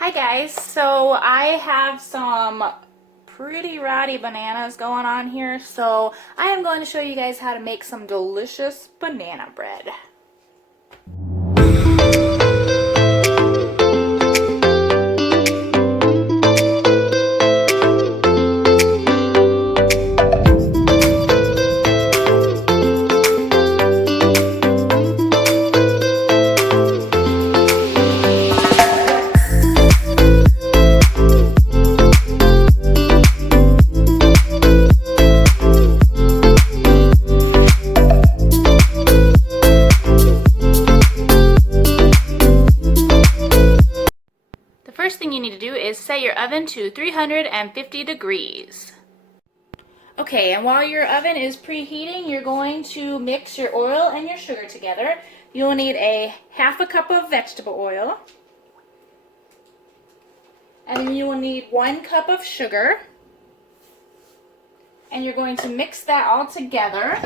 Hi guys, so I have some pretty rotty bananas going on here, so I am going to show you guys how to make some delicious banana bread. The first thing you need to do is set your oven to 350 degrees. Okay, and while your oven is preheating, you're going to mix your oil and your sugar together. You'll need a half a cup of vegetable oil. And you will need 1 cup of sugar. And you're going to mix that all together.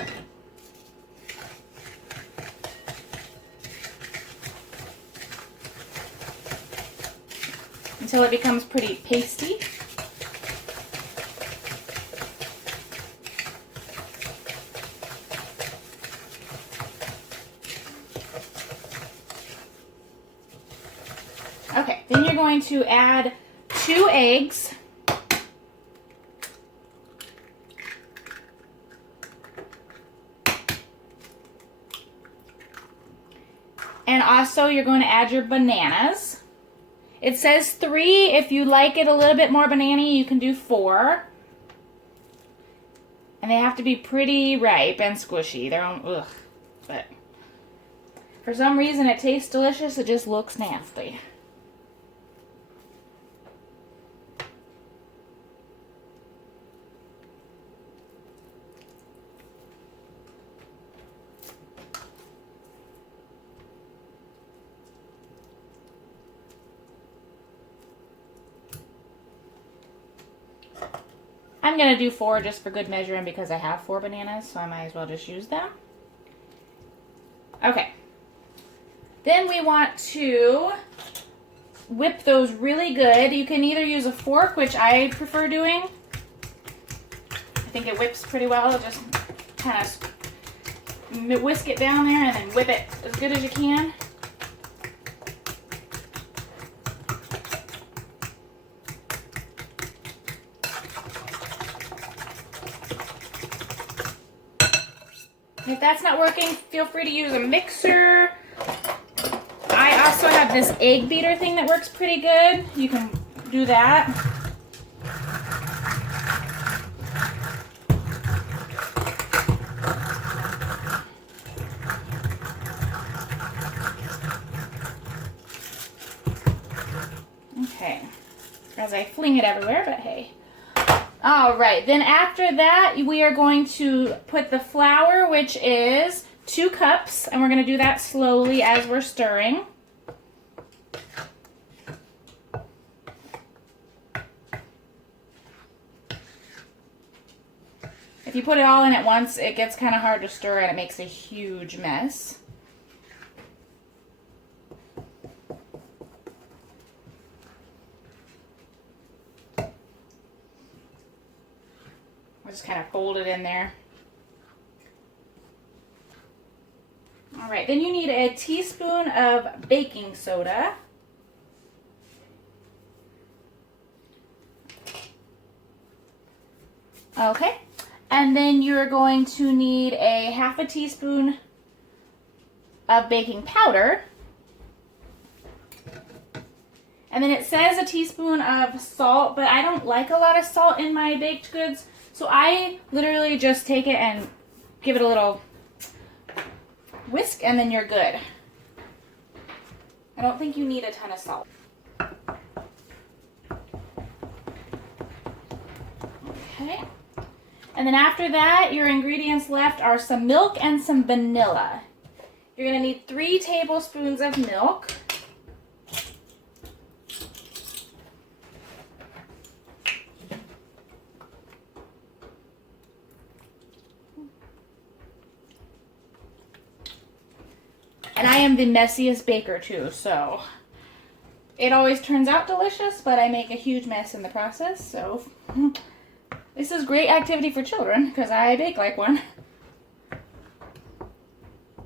Until it becomes pretty pasty. Okay, then you're going to add 2 eggs. And also you're going to add your bananas. It says 3. If you like it a little bit more banana-y, you can do 4. And they have to be pretty ripe and squishy. They're on, ugh. But for some reason it tastes delicious, it just looks nasty. I'm going to do 4 just for good measure and because I have 4 bananas, so I might as well just use them. Okay. Then we want to whip those really good. You can either use a fork, which I prefer doing. I think it whips pretty well. Just kind of whisk it down there and then whip it as good as you can. If that's not working, feel free to use a mixer. I also have this egg beater thing that works pretty good. You can do that. Okay, as I fling it everywhere, but hey. All right, then after that, we are going to put the flour, which is 2 cups, and we're going to do that slowly as we're stirring. If you put it all in at once, it gets kind of hard to stir and it makes a huge mess. Just kind of fold it in there. All right, then you need a teaspoon of baking soda. Okay, and then you're going to need a half a teaspoon of baking powder. And then it says a teaspoon of salt, but I don't like a lot of salt in my baked goods. So I literally just take it and give it a little whisk and then you're good. I don't think you need a ton of salt. Okay. And then after that, your ingredients left are some milk and some vanilla. You're going to need 3 tablespoons of milk. And I am the messiest baker too, so it always turns out delicious, but I make a huge mess in the process, so this is great activity for children because I bake like one.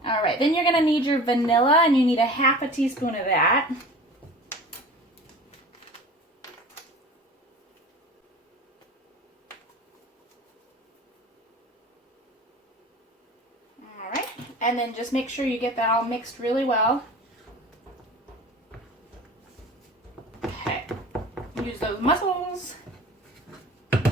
All right, then you're gonna need your vanilla, and you need a half a teaspoon of that. All right, and then just make sure you get that all mixed really well. Okay, use those muscles. I'm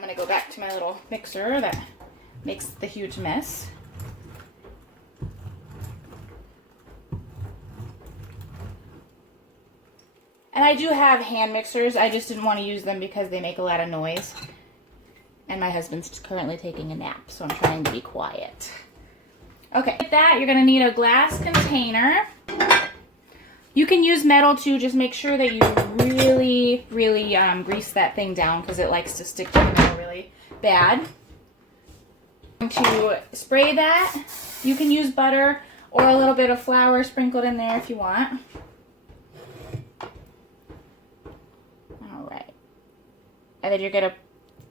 going to go back to my little mixer that makes the huge mess. And I do have hand mixers. I just didn't want to use them because they make a lot of noise. And my husband's currently taking a nap, so I'm trying to be quiet. Okay, with that, you're going to need a glass container. You can use metal too, just make sure that you really grease that thing down because it likes to stick to the metal really bad. I'm going to spray that. You can use butter or a little bit of flour sprinkled in there if you want. Alright. And then you're going to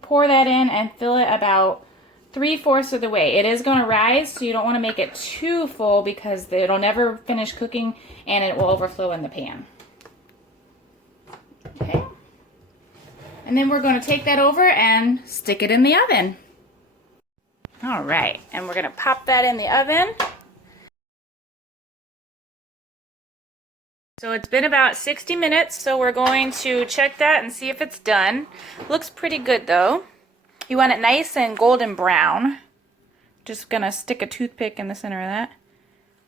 pour that in and fill it about 3/4 of the way. It is going to rise, so you don't want to make it too full because it'll never finish cooking and it will overflow in the pan. Okay. And then we're going to take that over and stick it in the oven. All right, and we're going to pop that in the oven. So it's been about 60 minutes, so we're going to check that and see if it's done. Looks pretty good though. You want it nice and golden brown. Just gonna stick a toothpick in the center of that.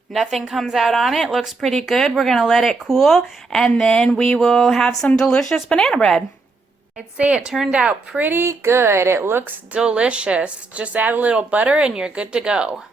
Nothing comes out on it. Looks pretty good. We're gonna let it cool and then we will have some delicious banana bread. I'd say it turned out pretty good. It looks delicious. Just add a little butter and you're good to go.